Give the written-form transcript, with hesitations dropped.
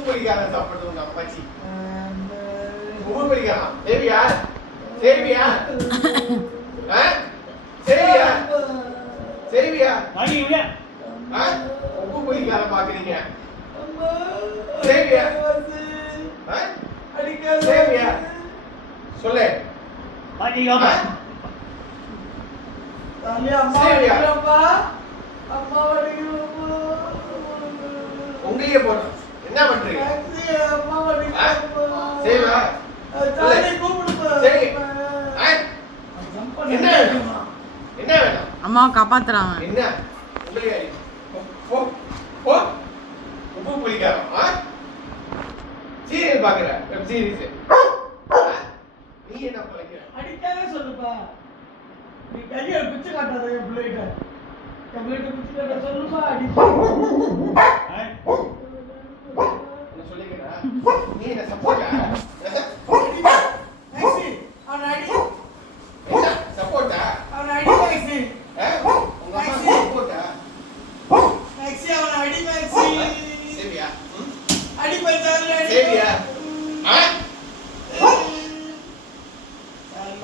பொடிக்காரன் சாப்பிடுறது உங்க அம்மாச்சி. உப்பு பொடிக்காரன் தேவியா தேவியா சரியா சரியா உப்பு பொடிக்காரன் பாக்குறீங்க தேவியா தேவியா சொல்லு உங்களையே போறோம் என்ன பண்றீங்க செய்வா சரி என்ன என்ன வேணும் அம்மா காப்பாத்துறாங்க என்ன உங்களையே உப்பு புளிக்காரம் சீரியல் பாக்குற வெப் சீரிஸ் நீ என்ன பழைக்கிற அடிக்காதே சொல்லுப்பா நீ கையை பிச்சு காட்டாத என் பிள்ளைகிட்ட பிச்சு காட்ட சொல்லுப்பா சொல்லிக்கிறேன் நீ என்ன சப்போர்ட்